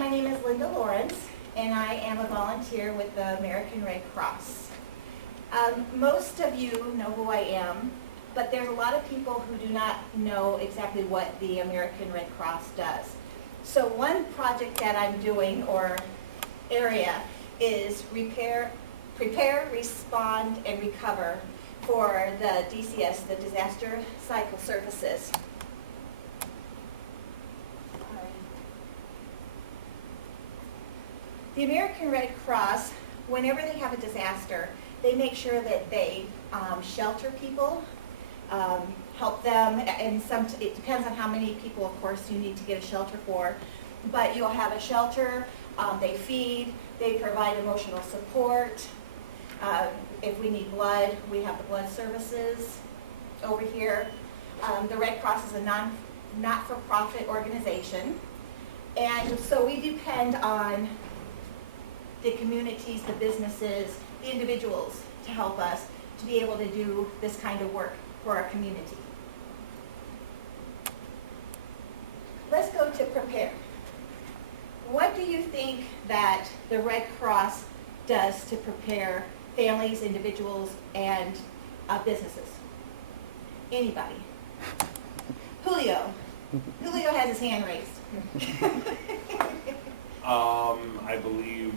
my name is Linda Lawrence, and I am a volunteer with the American Red Cross. Most of you know who I am, but there's a lot of people who do not know exactly what the American Red Cross does. So one project that I'm doing, or area, is prepare, respond, and recover for the DCS, the Disaster Cycle Services. The American Red Cross, whenever they have a disaster, they make sure that they shelter people, help them, and it depends on how many people, of course, you need to get a shelter for, but you'll have a shelter, they feed, they provide emotional support. If we need blood, we have the blood services over here. The Red Cross is a not-for-profit organization, and so we depend on the communities, the businesses, the individuals to help us to be able to do this kind of work for our community. Let's go to prepare. What do you think that the Red Cross does to prepare families, individuals, and businesses? Anybody? Julio. Julio has his hand raised. I believe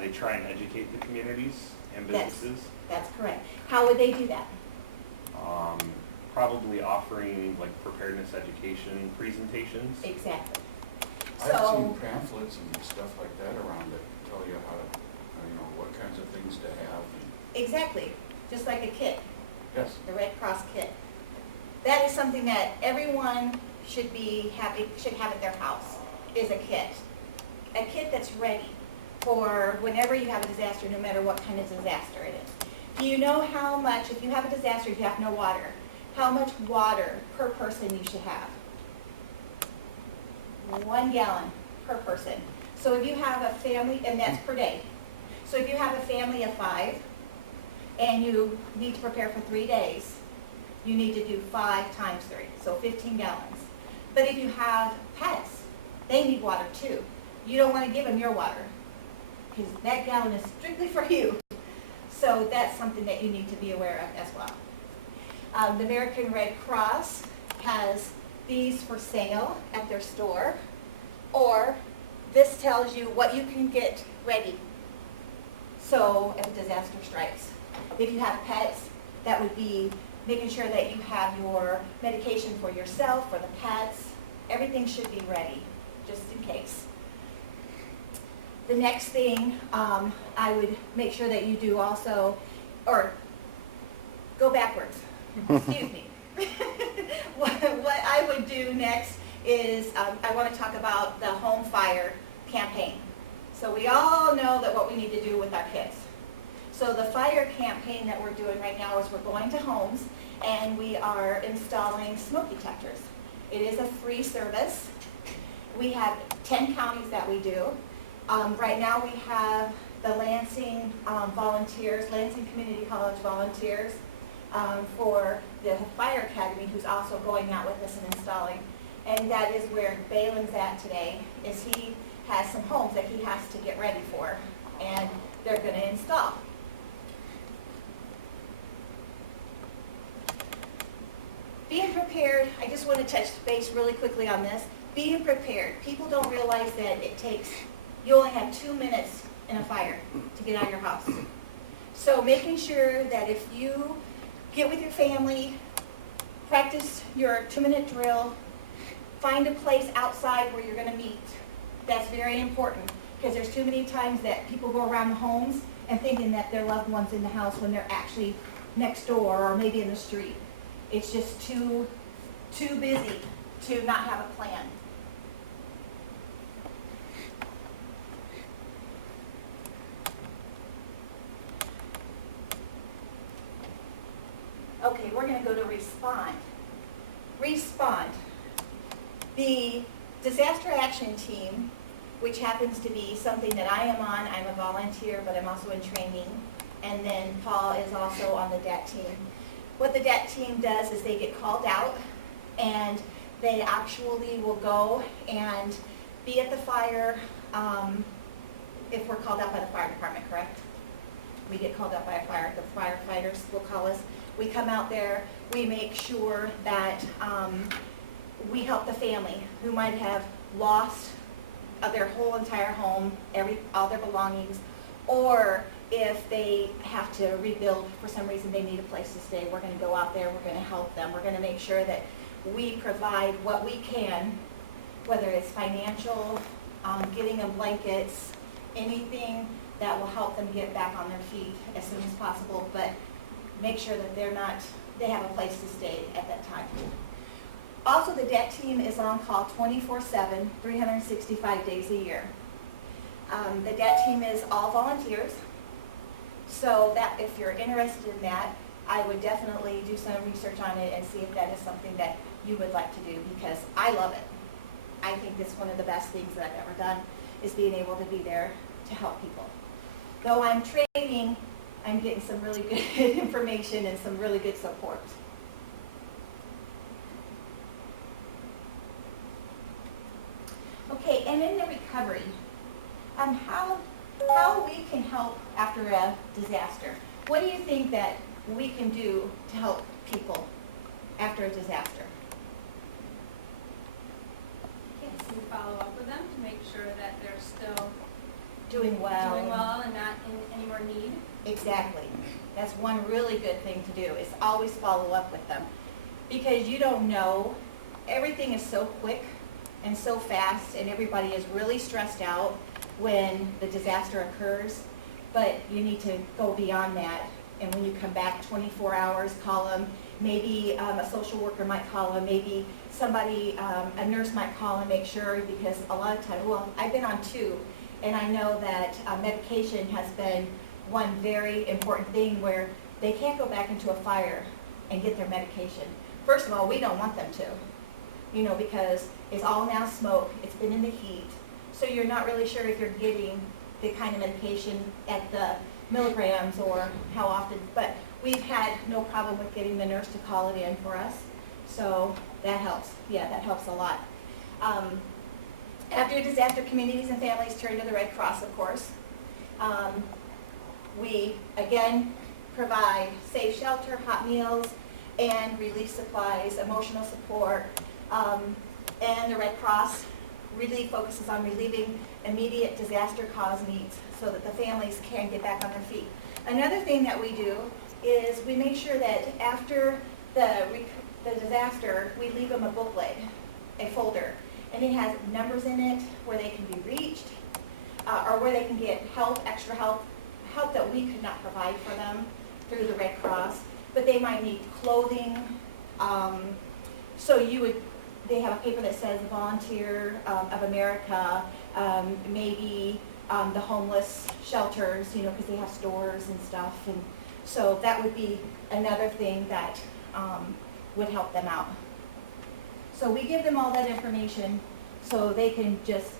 they try and educate the communities and businesses. That's correct. How would they do that? Probably offering like preparedness education presentations. Exactly. I've seen pamphlets and stuff like that around that tell you how to, what kinds of things to have. Exactly. Just like a kit. Yes. The Red Cross kit. That is something that everyone should have at their house, is a kit. A kit that's ready for whenever you have a disaster, no matter what kind of disaster it is. Do you know how much, if you have a disaster, if you have no water, how much water per person you should have? 1 gallon per person. So if you have a family, and that's per day. So if you have a family of 5, and you need to prepare for 3 days, you need to do 5 times 3, so 15 gallons. But if you have pets, they need water too. You don't want to give them your water, because that gallon is strictly for you. So that's something that you need to be aware of as well. The American Red Cross has these for sale at their store, or this tells you what you can get ready. So if a disaster strikes, if you have pets, that would be making sure that you have your medication for yourself, for the pets. Everything should be ready, just in case. The next thing I would make sure that you do also, or go backwards, excuse me. What I would do next is I want to talk about the home fire campaign. So we all know that what we need to do with our kids. So the fire campaign that we're doing right now is we're going to homes and we are installing smoke detectors. It is a free service. We have 10 counties that we do. Right now we have the Lansing volunteers, Lansing Community College volunteers for the Fire Academy, who's also going out with us and installing. And that is where Balin's at today, is he has some homes that he has to get ready for, and they're going to install. Being prepared, I just want to touch base really quickly on this. Being prepared. People don't realize that you only have 2 minutes in a fire to get out of your house. So making sure that if you get with your family, practice your 2-minute drill, find a place outside where you're going to meet. That's very important, because there's too many times that people go around the homes and thinking that their loved one's in the house when they're actually next door or maybe in the street. It's just too busy to not have a plan. Okay, we're going to go to respond. Respond. The disaster action team, which happens to be something that I am on, I'm a volunteer, but I'm also in training, and then Paul is also on the DAT team. What the DAT team does is they get called out, and they actually will go and be at the fire, if we're called out by the fire department, correct? We get called out by a fire, the firefighters will call us. We come out there, we make sure that we help the family who might have lost their whole entire home, all their belongings, or if they have to rebuild for some reason, they need a place to stay. We're going to go out there, we're going to help them. We're going to make sure that we provide what we can, whether it's financial, getting them blankets, anything that will help them get back on their feet as soon as possible, but make sure that they have a place to stay at that time. Also, the debt team is on call 24/7, 365 days a year. The debt team is all volunteers, so that if you're interested in that, I would definitely do some research on it and see if that is something that you would like to do, because I love it. I think it's one of the best things that I've ever done, is being able to be there to help people. Though I'm training, I'm getting some really good information and some really good support. Okay, and in the recovery, how we can help after a disaster. What do you think that we can do to help people after a disaster? Yes, we follow up with them to make sure that they're still Doing well. and not in any more need. Exactly. That's one really good thing to do, is always follow up with them. Because you don't know, everything is so quick and so fast, and everybody is really stressed out when the disaster occurs, but you need to go beyond that. And when you come back 24 hours, call them. Maybe a social worker might call them. Maybe somebody, a nurse might call and make sure, because a lot of times, well, I've been on 2, and I know that medication has been one very important thing where they can't go back into a fire and get their medication. First of all, we don't want them to, because it's all now smoke, it's been in the heat, so you're not really sure if you're getting the kind of medication at the milligrams or how often, but we've had no problem with getting the nurse to call it in for us, so that helps. Yeah, that helps a lot. After a disaster, communities and families turn to the Red Cross, of course. We, again, provide safe shelter, hot meals, and relief supplies, emotional support, and the Red Cross really focuses on relieving immediate disaster cause needs so that the families can get back on their feet. Another thing that we do is we make sure that after the disaster, we leave them a booklet, a folder, and it has numbers in it where they can be reached, or where they can get help, extra help that we could not provide for them through the Red Cross, but they might need clothing. So they have a paper that says Volunteer of America, maybe the homeless shelters, because they have stores and stuff, and so that would be another thing that would help them out. So we give them all that information so they can just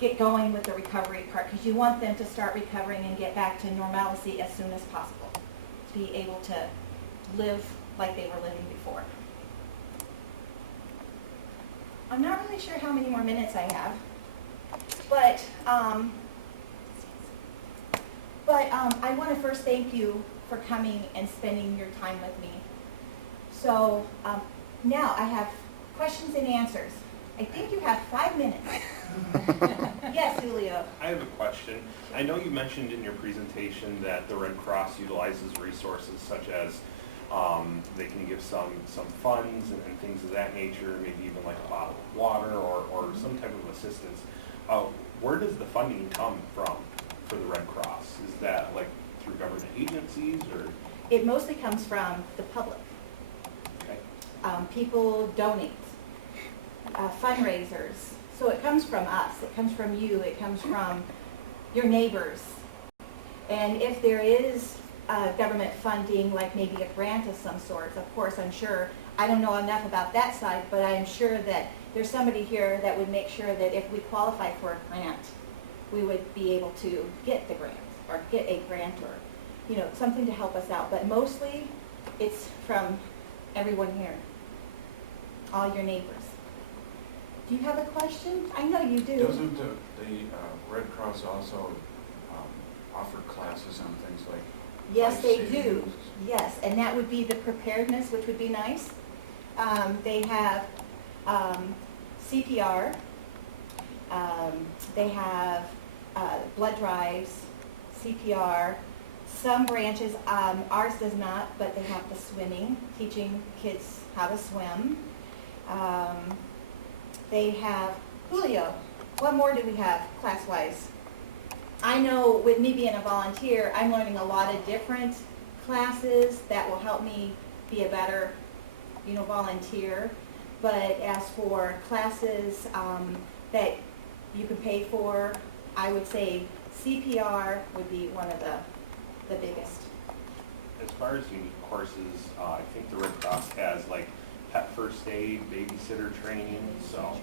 get going with the recovery part, because you want them to start recovering and get back to normalcy as soon as possible, to be able to live like they were living before. I'm not really sure how many more minutes I have, but I want to first thank you for coming and spending your time with me. So now I have questions and answers. I think you have 5 minutes. Yes, Julio. I have a question. I know you mentioned in your presentation that the Red Cross utilizes resources such as they can give some funds and things of that nature, maybe even like a bottle of water or some type of assistance. Where does the funding come from for the Red Cross? Is that like through government agencies or? It mostly comes from the public. Okay. People donate, fundraisers. So it comes from us, it comes from you, it comes from your neighbors. And if there is government funding, like maybe a grant of some sort, of course, I'm sure, I don't know enough about that side, but I'm sure that there's somebody here that would make sure that if we qualify for a grant, we would be able to get the grant, or get a grant, or something to help us out. But mostly, it's from everyone here, all your neighbors. Do you have a question? I know you do. Doesn't the Red Cross also offer classes on things like Yes, they life do. savings? Yes, and that would be the preparedness, which would be nice. They have CPR. They have blood drives, CPR. Some branches, ours does not, but they have the swimming, teaching kids how to swim. They have Julio. What more do we have class-wise? I know with me being a volunteer, I'm learning a lot of different classes that will help me be a better, volunteer. But as for classes that you can pay for, I would say CPR would be one of the biggest. As far as unique courses, I think the Red Cross has like pet first aid, babysitter training, so,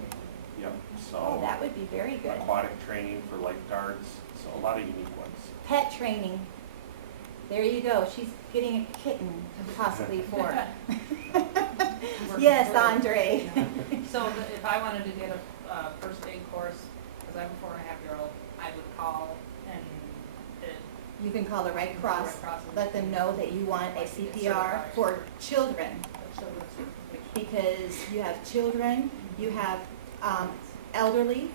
yep, Oh, so. that would be very good. Aquatic training for lifeguards, so a lot of unique ones. Pet training. There you go. She's getting a kitten possibly for. Yes, Andre. So if I wanted to get a first aid course, because I'm a 4.5-year-old, I would call and it. You can call the Red Cross, Red Cross and- let them know that you want a CPR for children, because you have children, you have elderly,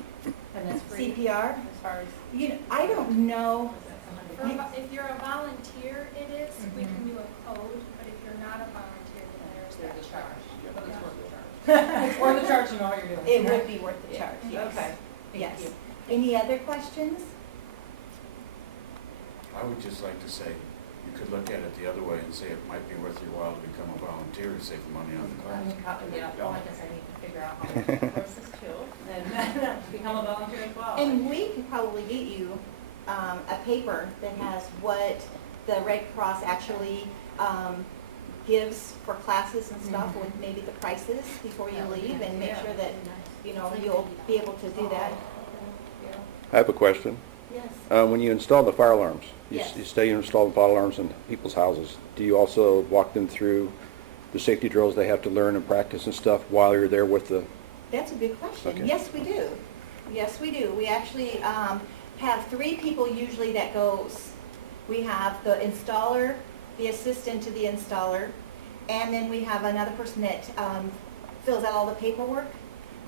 And it's free CPR. as far as. I don't know. If you're a volunteer, it is, we can do a code, but if you're not a volunteer, then there's There's that a charge, charge. but it's worth the charge. It's worth the charge to know what you're doing. It would be worth the Yeah. charge, yes. Okay. Thank Yes. you. Any other questions? I would just like to say, you could look at it the other way and say it might be worth your while to become a volunteer to save money on the class. Yeah, well, I guess I need to figure out how much courses too, and become a volunteer as well. And we could probably get you a paper that has what the Red Cross actually gives for classes and stuff, with maybe the prices before you leave, and make sure that, you'll be able to do that. I have a question. Yes. When you install the fire alarms, Yes. you say you install the fire alarms in people's houses. Do you also walk them through the safety drills they have to learn and practice and stuff while you're there with the? That's a good question. Okay. Yes, we do. Yes, we do. We actually have 3 people usually that goes. We have the installer, the assistant to the installer, and then we have another person that fills out all the paperwork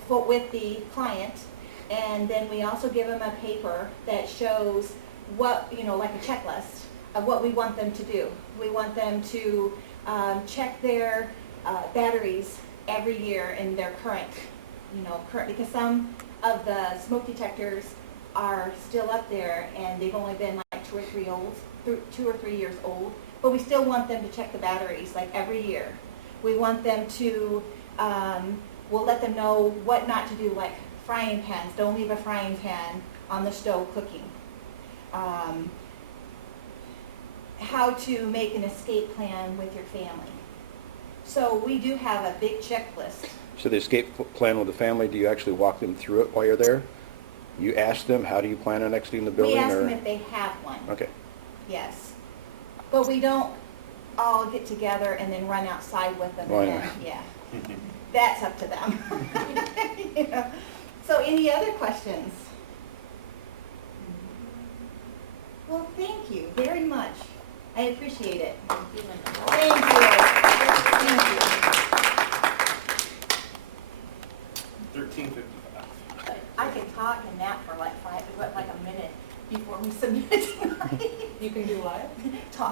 with the client. And then we also give them a paper that shows what, like a checklist of what we want them to do. We want them to check their batteries every year in their current, because some of the smoke detectors are still up there and they've only been like 2 or 3 years old. But we still want them to check the batteries like every year. We want them to, we'll let them know what not to do, like frying pans. Don't leave a frying pan on the stove cooking. How to make an escape plan with your family. So we do have a big checklist. So the escape plan with the family, do you actually walk them through it while you're there? You ask them, how do you plan on exiting the building? We ask or? them if they have one. Okay. Yes. But we don't all get together and then run outside with them. Why and then, yeah. That's up to them. So any other questions? Well, thank you very much. I appreciate it. Thank you, Linda. Thank you. Thank you. 1355. I could talk and nap for like a minute before we submit it tonight. You can do what?